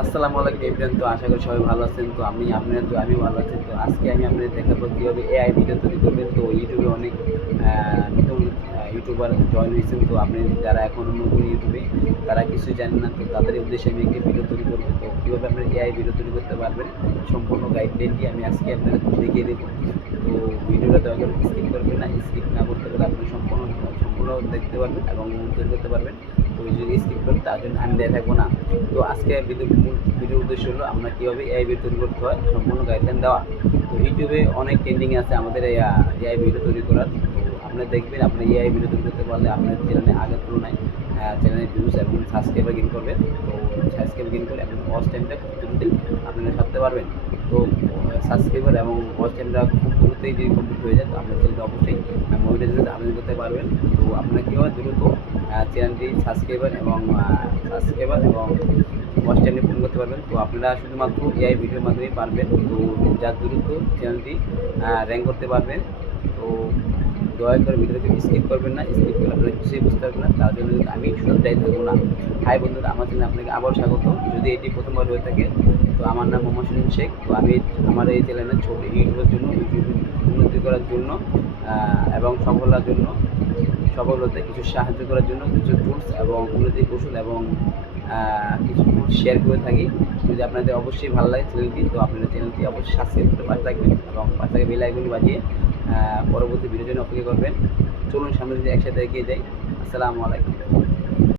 আসসালামু আলাইকুম এভরিওয়ান। তো আশা করি সবাই ভালো আছেন। তো আমি ভালো আছি। তো আজকে আমি আপনাদের দেখাবো কীভাবে এআই ভিডিও তৈরি করবেন। তো ইউটিউবে অনেক নতুন ইউটিউবার জয়েন হয়েছেন। তো আপনি যারা এখনও নতুন ইউটিউবে তারা কিছুই জানেন না, তো তাদের উদ্দেশ্যে আমি একটি ভিডিও তৈরি করবো। তো কীভাবে আপনি এআই ভিডিও তৈরি করতে পারবেন সম্পূর্ণ গাইডলাইনটি আমি আজকে আপনাদের দেখিয়ে দেবো। তো ভিডিওটা দয়া করে স্কিপ করবেন না। স্কিপ না করতে পারলে আপনি সম্পূর্ণ দেখতে পারবেন এবং তৈরি করতে পারবেন। তো যদি স্কিপ করেন তার জন্য আমি দেয়া থাকবো না। তো আজকে ভিডিওর উদ্দেশ্য হলো আমরা কীভাবে এআই ভিডিও তৈরি করতে হয় সম্পূর্ণ গাইডলাইন দেওয়া। তো ইউটিউবে অনেক ট্রেন্ডিং আছে আমাদের এআই ভিডিও তৈরি করার। তো আপনি দেখবেন আপনি এআই ভিডিও তৈরি করতে পারলে আপনার চ্যানেলে আগের তুলনায় চ্যানেলের ভিউজ এবং সাবস্ক্রাইবার গেইন করবেন। তো সাবস্ক্রাইবার গেইন করে এবং ওয়াচ টাইমটা খুব দ্রুতই আপনারা ছাড়তে পারবেন। তো সাবস্ক্রাইবার এবং ওয়াচ টাইমটা খুব দ্রুতই যদি কমপ্লিট হয়ে যায় তো আপনার চ্যানেলটা অবশ্যই মনিটাইজেশন আবেদন করতে পারবেন। তো আপনারা কীভাবে দ্রুত চ্যানেলটি সাবস্ক্রাইবার এবং ওয়াচ টাইমটি পূরণ করতে পারবেন। তো আপনারা শুধুমাত্র এআই ভিডিওর মাধ্যমেই পারবেন। তো যার দ্রুত চ্যানেলটি র্যাঙ্ক করতে পারবেন। তো দয়া করে ভিডিওটাকে স্কিপ করবেন না। স্কিপ করলে আপনারা কিছুই বুঝতে পারবেন না, তার জন্য কিন্তু আমি শুরুটাই থাকবো না। হাই বন্ধুরা, আমার চ্যানেলে আপনাকে আবার স্বাগত। যদি এটি প্রথমবার হয়ে থাকে তো আমার নাম মোহাম্মদ সুজন শেখ। তো আমি আমার এই চ্যানেলে ছোটো ইউটিউবের জন্য উন্নতি করার জন্য এবং সফল হতে কিছু সাহায্য করার জন্য কিছু টুলস এবং উন্নতি কৌশল এবং কিছু টুলস শেয়ার করে থাকি। যদি আপনাদের অবশ্যই ভালো লাগে চ্যানেলটি, তো আপনারা চ্যানেলটি অবশ্যই সাবস্ক্রাইব করে পাশে থাকবেন এবং পাশে থাকা বেল আইকনটি বাজিয়ে পরবর্তী ভিডিওর জন্য অপেক্ষা করবেন। চলুন সামনে যদি একসাথে এগিয়ে যাই। আসসালামু আলাইকুম।